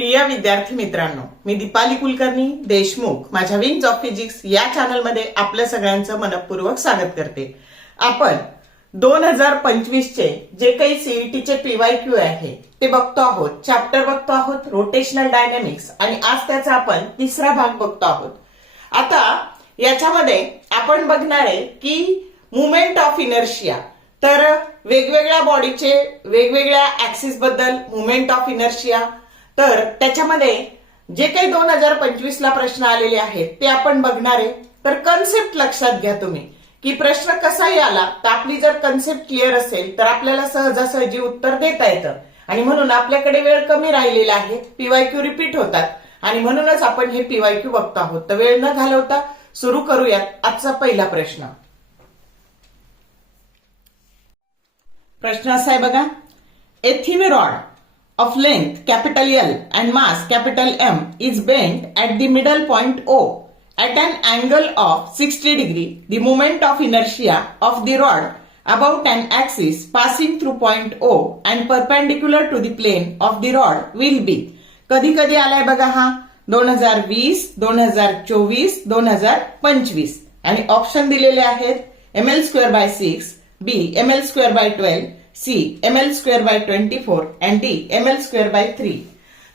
प्रिय विद्यार्थी मित्रांनो, मी दीपाली कुलकर्णी देशमुख माझ्या विंग्स ऑफ फिजिक्स या चॅनलमध्ये आपल्या सगळ्यांचं मनपूर्वक स्वागत करते। आपण 2025 चे जे काही सीईटीचे पीवायक्यू आहे ते बघतो आहोत, चॅप्टर बघतो आहोत रोटेशनल डायनॅमिक्स, आणि आज त्याचा आपण तिसरा भाग बघतो आहोत। आता याच्यामध्ये आपण बघणार आहे की मुवमेंट ऑफ इनर्शिया, तर वेगवेगळ्या बॉडीचे वेगवेगळ्या ऍक्सिस बद्दल मुवमेंट ऑफ इनर्शिया, तर त्याच्यामध्ये जे काही 2025 ला प्रश्न आलेले आहेत ते आपण बघणार आहे। तर कन्सेप्ट लक्षात घ्या तुम्ही की प्रश्न कसाही आला तर आपली जर कन्सेप्ट क्लिअर असेल तर आपल्याला सहजासहजी उत्तर देता येतं, आणि म्हणून आपल्याकडे वेळ कमी राहिलेला आहे, पीवायक्यू रिपीट होतात आणि म्हणूनच आपण हे पीवायक्यू बघतो आहोत। तर वेळ न घालवता सुरू करूयात आजचा पहिला प्रश्न। प्रश्न असा आहे बघा, a thin rod of length capital L and mass capital M is bent at the middle point O at an angle of 60 degree. The moment of inertia of the rod about an axis passing through point O and perpendicular to the plane of the rod will be. कधी कधी आलाय बघा हा 2020, 2024, 2025 आणि option दिलेले आहेत ml²/6, B ml²/12, C ml²/24 and D ml²/3।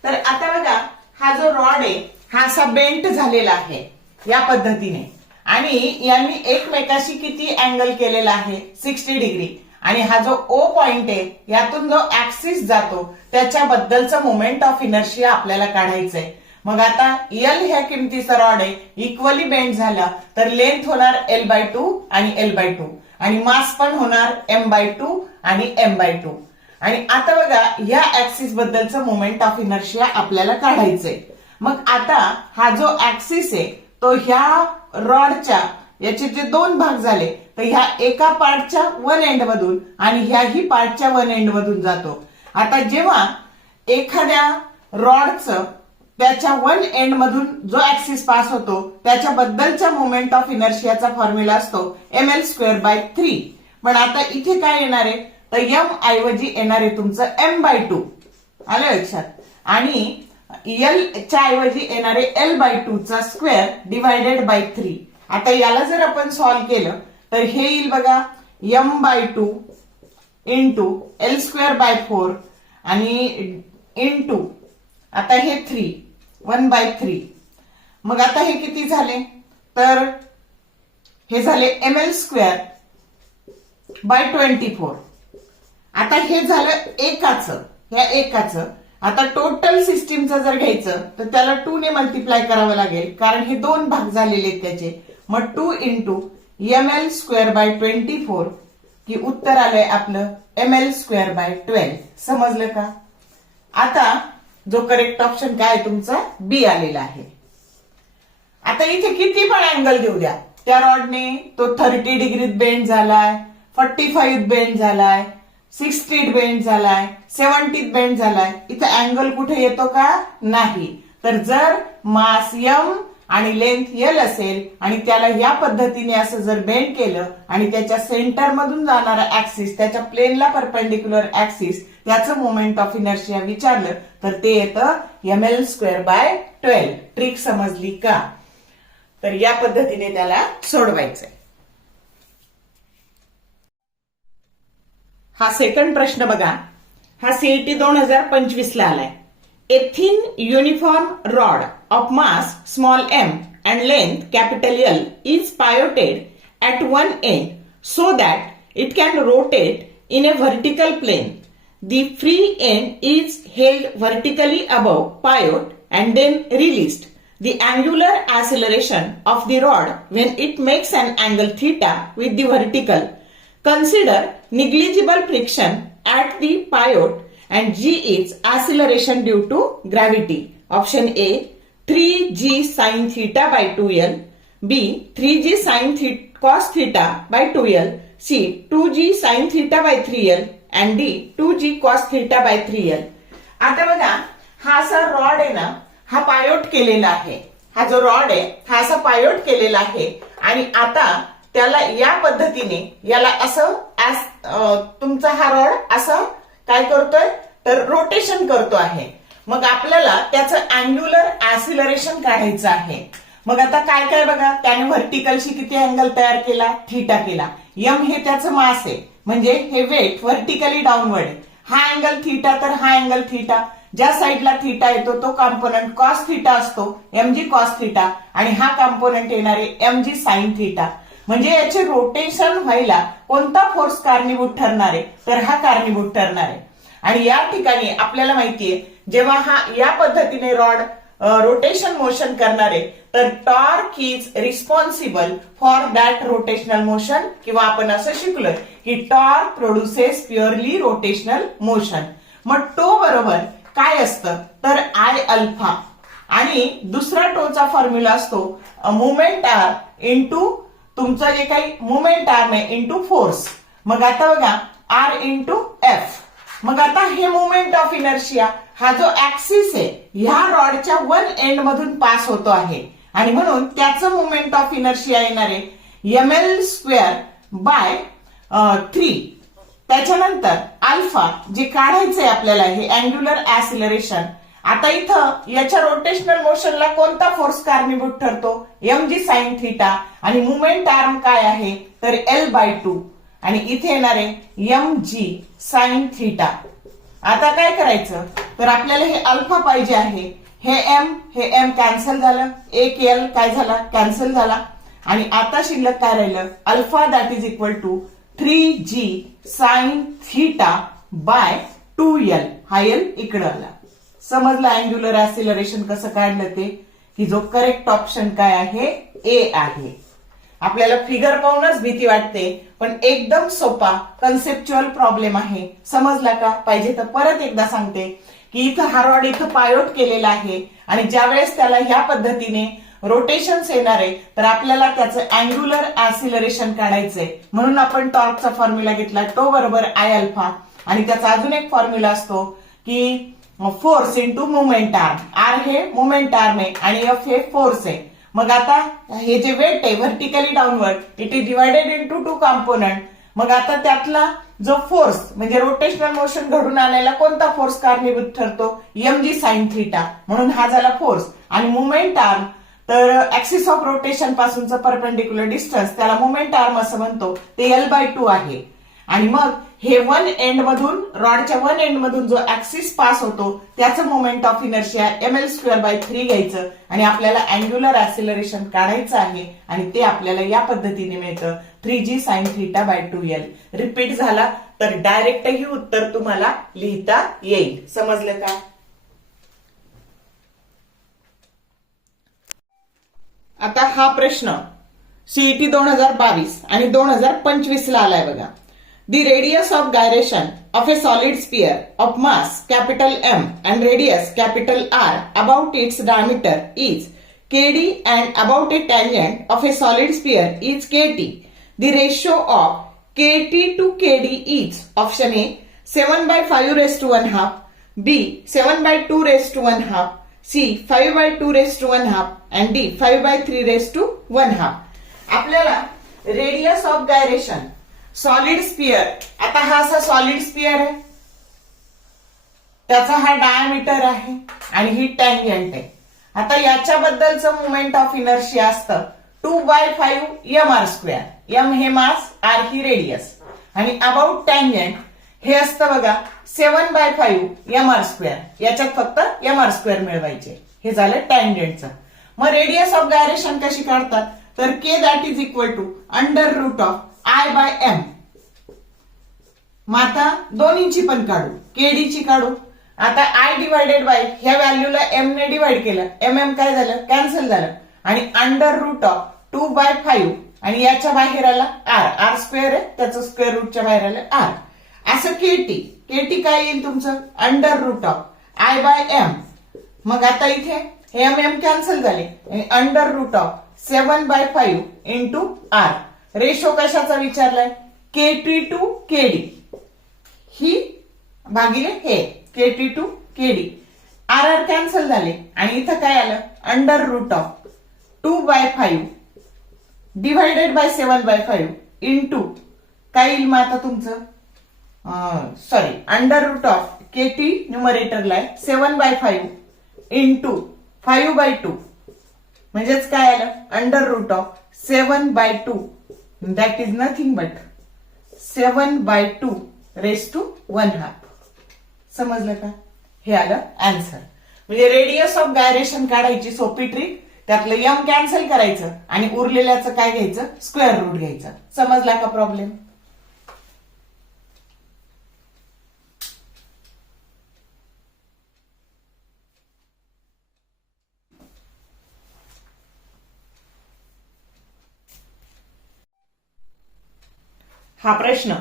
तर आता बघा हा जो रॉड आहे हा असा बेंट झालेला आहे या पद्धतीने, आणि यांनी एकमेकाशी किती अँगल केलेला आहे 60 डिग्री, आणि हा जो O पॉइंट आहे यातून जो ऍक्सिस जातो त्याच्याबद्दलचं मोमेंट ऑफ इनर्शिया आपल्याला काढायचंय। मग आता L ह्या किमतीचा रॉड आहे, इक्वली बेंड झाला तर लेंथ होणार L/2 आणि L/2, आणि मास पण होणार M/2 आणि M/2। आणि आता बघा या ऍक्सिस बद्दलचं मोमेंट ऑफ इनर्शिया आपल्याला काढायचंय। मग आता हा जो ऍक्सिस आहे तो ह्या रॉडच्या याचे जे दोन भाग झाले तर ह्या एका पार्टच्या वन एंड मधून आणि ह्याही पार्टच्या वन एंड मधून जातो। आता जेव्हा एखाद्या रॉडचं त्याच्या वन एंड मधून जो ऍक्सिस पास होतो त्याच्याबद्दलच्या मोमेंट ऑफ इनर्शियाचा फॉर्म्युला असतो ml²/3। पण आता इथे काय येणार आहे तर m ऐवजी येणार आहे तुमचं M/2, आलं लक्षात, आणि L च्या ऐवजी येणार आहे L/2 चा स्क्वेअर डिवायडेड बाय 3। आता याला जर आपण सॉल्व्ह केलं तर हे येईल बघा M/2 इंटू L²/4 आणि इंटू आता हे 3 1/3। मग आता हे किती झाले तर हे झाले ml²/24। आता हे झालं एकाचं। आता टोटल सिस्टीमचं जर घ्यायचं तर त्याला 2 ने मल्टिप्लाय करावं लागेल, कारण हे दोन भाग झालेले आहेत त्याचे। मग 2 इंटू ml²/24 की उत्तर आलंय आपलं ml²/12। समजलं का? आता जो करेक्ट ऑप्शन काय तुमचा बी आलेला आहे। आता इथे किती पण अँगल घेऊ द्या, त्या रॉडने तो 30 डिग्रीत बेंड झालाय, 45 बेंड झालाय, 60 बेंड झालाय, 70 बेंड झालाय, इथे अँगल कुठे येतो का? नाही। तर जर मास m आणि लेंथ L असेल आणि त्याला या पद्धतीने असं जर बेंड केलं आणि त्याच्या सेंटर मधून जाणारा ऍक्सिस त्याच्या प्लेनला परपेंडिक्युलर ऍक्सिस त्याचं मोमेंट ऑफ इनर्शिया विचारलं तर ते येतं ml²/12। ट्रिक समजली का? तर या पद्धतीने त्याला सोडवायचंय। हा सेकंड प्रश्न बघा, हा सीईटी 2025 ला आलाय। A thin uniform rod of mass small m and length capital L is pivoted at one end so that it can rotate in a vertical plane. The free end is held vertically above pivot and then released. The angular acceleration of the rod when it makes an angle theta with the vertical. Consider negligible friction at the pivot and g is acceleration due to gravity. Option A 3g sin theta by 2l, B 3g sin cos theta by 2l, C 2g sin theta by 3l and D 2g cos theta by 3l। आता बघा हा असा rod आहे ना, हा पायोट केलेला आहे, हा जो रॉड आहे हा असा पायोट केलेला आहे, आणि आता त्याला या पद्धतीने याला असं तुमचा हा रॉड असं काय करतोय तर रोटेशन करतो आहे। मग आपल्याला त्याचं अँग्युलर ऍसिलरेशन काढायचं आहे. मग आता काय काय बघा, त्याने व्हर्टिकलशी किती अँगल तयार केला, थीटा केला. एम हे त्याचं मास आहे, म्हणजे हे वेट व्हर्टिकली डाऊनवर्ड आहे. हा अँगल थीटा तर हा अँगल थीटा. ज्या साईडला थीटा येतो तो कॉम्पोनंट कॉस थीटा असतो, एमजी कॉस थीटा, आणि हा कॉम्पोनंट येणार आहे एमजी साइन थीटा. म्हणजे याचे रोटेशन व्हायला कोणता फोर्स कारणीभूत ठरणार आहे, तर हा कारणीभूत ठरणार आहे. आणि या ठिकाणी आपल्याला माहितीये, जेव्हा हा या पद्धतीने रॉड रोटेशन मोशन करणार आहे, तर torque is responsible for that rotational motion, किंवा आपण असं शिकलोय की torque produces purely rotational motion. मग टो बरोबर काय असतं, तर आय अल्फा, आणि दुसरा टोचा फॉर्म्युला असतो मुवमेंट आर इंटू तुमचं जे काही मुवमेंट आर्म आहे इंटू फोर्स. मग आता बघा आर इंटू एफ. मग आता हे मुवमेंट ऑफ इनर्शिया हा जो ऍक्सिस आहे ह्या रॉडच्या वन एंड मधून पास होतो आहे, आणि म्हणून त्याचं मुवमेंट ऑफ इनर्शिया येणार आहे ml² बाय 3. त्याच्यानंतर अल्फा जे काढायचंय आपल्याला, हे अँग्युलर ऍसिलरेशन. आता इथं याच्या रोटेशनल मोशनला कोणता फोर्स कारणीभूत ठरतो, एमजी साइन थीटा, आणि मुवमेंट आर्म काय आहे तर L/2, आणि इथे येणार आहे एमजी साइन थीटा. आता काय करायचं, तर आपल्याला हे अल्फा पाहिजे आहे. हे एम कॅन्सल झालं, एक एल काय झाला कॅन्सल झाला, आणि आता शिल्लक काय राहिलं alpha, that is equal to 3g sine theta by 2l. हा एल इकडं आला. समजलं अँग्युलर ऍसिलरेशन कसं काढलं ते, की जो करेक्ट ऑप्शन काय आहे ए आहे. आपल्याला फिगर पाहूनच भीती वाटते, पण एकदम सोपा कन्सेप्च्युअल प्रॉब्लेम आहे. समजला का? पाहिजे तर परत एकदा सांगते की इथं हा रॉड इथं पायोट केलेला आहे, आणि ज्यावेळेस त्याला ह्या पद्धतीने रोटेशन्स येणार आहे, तर आपल्याला त्याचं अँग्युलर ऍसिलरेशन काढायचंय. म्हणून आपण टॉर्कचा फॉर्म्युला घेतला, टो बरोबर आय अल्फा, आणि त्याचा अजून एक फॉर्म्युला असतो की force into moment arm. R हे मुवमेंट आर्म आहे आणि एफ हे फोर्स आहे. मग आता हे जे वेट आहे vertically downward, it is divided into 2 component. मग आता त्यातला जो फोर्स म्हणजे रोटेशनल मोशन घडून आणायला कोणता फोर्स कारणीभूत ठरतो, एमजी साइन थीटा. म्हणून हा झाला फोर्स. आणि मुवमेंट आर्म तर ऍक्सिस ऑफ रोटेशन पासूनचं परपेंडिक्युलर डिस्टन्स, त्याला मुवमेंट आर्म असं म्हणतो, ते L/2 आहे. आणि मग हे वन एंड मधून, रॉडच्या वन एंड मधून जो ऍक्सिस पास होतो त्याचं मोमेंट ऑफ इनर्शिया ml²/3 घ्यायचं, आणि आपल्याला अँग्युलर ऍसिलरेशन काढायचं आहे, आणि ते आपल्याला या पद्धतीने मिळतं 3g sine theta by 2l. Repeat झाला तर डायरेक्टही उत्तर तुम्हाला लिहिता येईल. समजलं का? आता हा प्रश्न सीईटी 2022 आणि 2025 ला आलाय बघा. The radius of gyration of a solid sphere of mass capital M and radius capital R about its diameter is kd, and about a tangent of a solid sphere is kt. The ratio of kt to kd is option A 7/5 B 7/2 C 5/2 and D 5/3 आपल्याला radius of gyration solid sphere, आता हा असा solid sphere आहे, त्याचा हा diameter आहे, आणि ही tangent आहे. आता याच्याबद्दलचं मुवमेंट ऑफ इनर्शिया असतं 2/5 mr². m हे मास, r ही रेडियस, आणि अबाउट टँजंट हे असतं बघा 7/5 mr². याच्यात फक्त mr² मिळवायचे. हे झालं टँजंटचं. मग रेडियस ऑफ गायरेशन कशी काढतात, तर k that is equal to √of I/m. मग आता दोन्हीची पण काढू, केडीची काढू. आता I डिवायडेड बाय ह्या व्हॅल्यूला m ने डिवाइड केलं, काय झालं कॅन्सल झालं, आणि √of 2/5, आणि याच्या बाहेर आला r² आहे, त्याचं स्क्वेअर रूटच्या बाहेर आलं r. असं केटी काय येईल तुमचं √of I/m. मग आता इथे m कॅन्सल झाले, √of 7/5 इंटू r. रेशो कशाचा विचारलाय, केटी टू केडी, ही भागिले हे KT to KD. R cancel झाले, आणि इथं काय आलं √of 2/5 डिवायडेड बाय 7/5 इंटू काय येईल मग आता तुमचं √of केटी न्यूमरेटरला आहे 7/5 इंटू 5/2 म्हणजेच काय आलं √7/2 that is nothing but 7/2 raise to 1/2. समजलं का? हे आलं आन्सर. म्हणजे रेडियस ऑफ गायरेशन काढायची सोपी ट्रिक. त्यातलं यम कॅन्सल करायचं आणि उरलेल्याचं काय घ्यायचं स्क्वेअर रूट घ्यायचं. समजला का प्रॉब्लेम? हा प्रश्न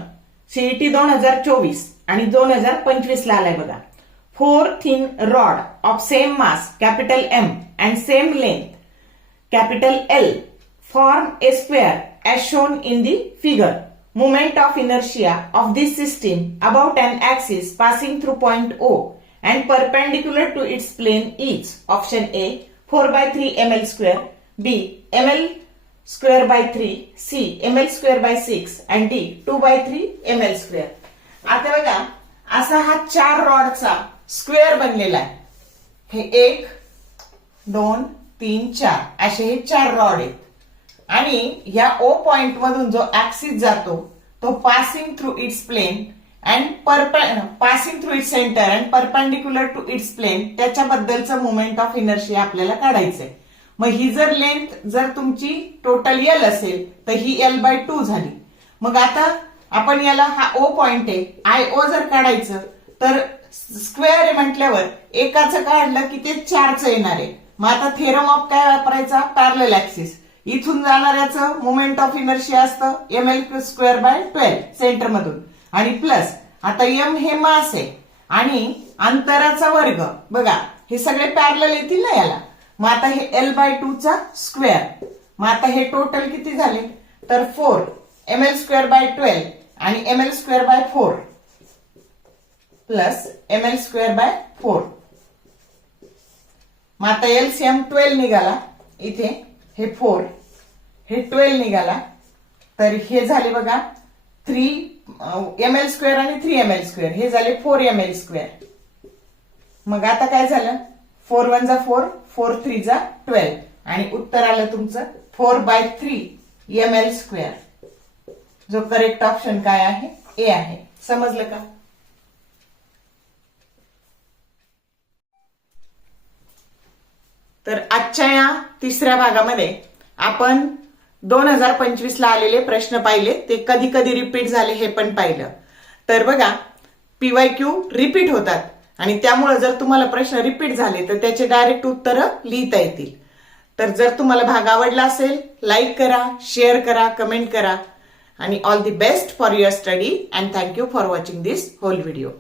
सीईटी 2024 आणि 2025 ला आलाय बघा. 4 thin rod of same mass capital M and same length capital L form a square as shown in the figure. Moment of inertia of this system about an axis passing through point O and perpendicular to its plane is option A 4/3 ml square, B ml square by 3, C ml square by 6 and D 2/3 ml square. आता बघा असा हा 4 रॉडचा square बनलेला आहे. हे 1 2 3 4 असे हे 4 rod आहेत आणि या O पॉइंट मधून जो ऍक्सिस जातो तो passing through its plane and passing through its centre and perpendicular to its plane त्याच्याबद्दलचं मोमेंट ऑफ इनर्शिया आपल्याला काढायचंय. मग ही जर लेंथ जर तुमची टोटल एल असेल तर ही L/2 झाली. मग आता आपण याला हा O पॉइंट आहे IO जर काढायचं तर स्क्वेअर आहे म्हटल्यावर एकाचं काढलं की ते 4चं येणार आहे. मग आता थेरम ऑफ काय वापरायचा पॅरलल ऍक्सिस. इथून जाणाऱ्याचं मोमेंट ऑफ इनर्शिया असतं ml²/12 सेंटर मधून आणि प्लस आता m हे मास आहे आणि अंतराचा वर्ग. बघा हे सगळे पॅरलल येतील ना याला. मग आता हे L/2 चा स्क्वेअर. मग आता हे टोटल किती झाले तर 4 ml²/12 आणि ml²/4 प्लस ml²/4. मग आता LCM 12 निघाला. इथे हे 4 हे 12 निघाला तर हे झाले बघा 3 ml² आणि 3 ml² हे झाले 4 ml². मग आता काय झालं 4 1 जा 4 4 3 जा 12 आणि उत्तर आलं तुमचं 4/3 ml². जो करेक्ट ऑप्शन काय आहे ए आहे. समजलं का? तर आजच्या या तिसऱ्या भागामध्ये आपण 2025 ला आलेले प्रश्न पाहिले. ते कधी कधी रिपीट झाले हे पण पाहिलं. तर बघा PYQ रिपीट होतात आणि त्यामुळे जर तुम्हाला प्रश्न रिपीट झाले तर त्याचे डायरेक्ट उत्तरं लिहिता येतील. तर जर तुम्हाला भाग आवडला असेल लाईक करा, शेअर करा, कमेंट करा आणि all the best for your study and thank you for watching this whole video.